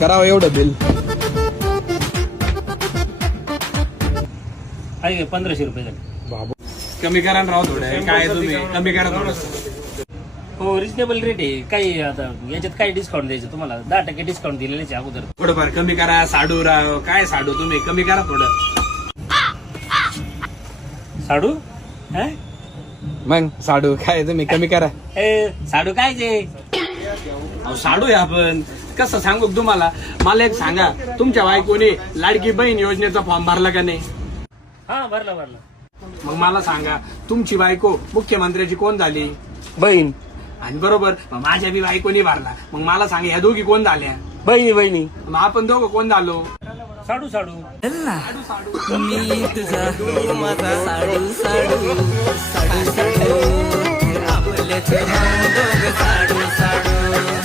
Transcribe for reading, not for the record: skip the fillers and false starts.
करावं एवढं बिल. आहे 1500 रुपये झाले. बाबू कमी करा ना राव थोडं. काय तुम्ही कमी करा थोडं. हो रिजनेबल रेट आहे. काही आता याच्यात काय डिस्काउंट द्यायचं तुम्हाला? 10% डिस्काउंट दिलेलेच आहे अगोदर. थोडंफार कमी करा. साडू राव काय साडू तुम्ही कमी करा थोडं. साडू हा? मग साडू काय तुम्ही कमी करा. साडू काय जे? अहो, साडू आहे आपण. कसं सांगू तुम्हाला? मला एक सांगा, तुमच्या बायकोने लाडकी बहीण योजनेचा फॉर्म भरला का नाही? हा भरला. मग मला सांगा, तुमची बायको मुख्यमंत्र्याची कोण झाली? बहीण. आणि बरोबर मग माझ्या बी बायकोनी भरला. मग मला सांगा, ह्या दोघी कोण झाल्या? बहिणी. मग आपण दोघं कोण झालो? साडू. मी तुझा माझा साडू साडू साडू साडू आपल्याच साडू साडू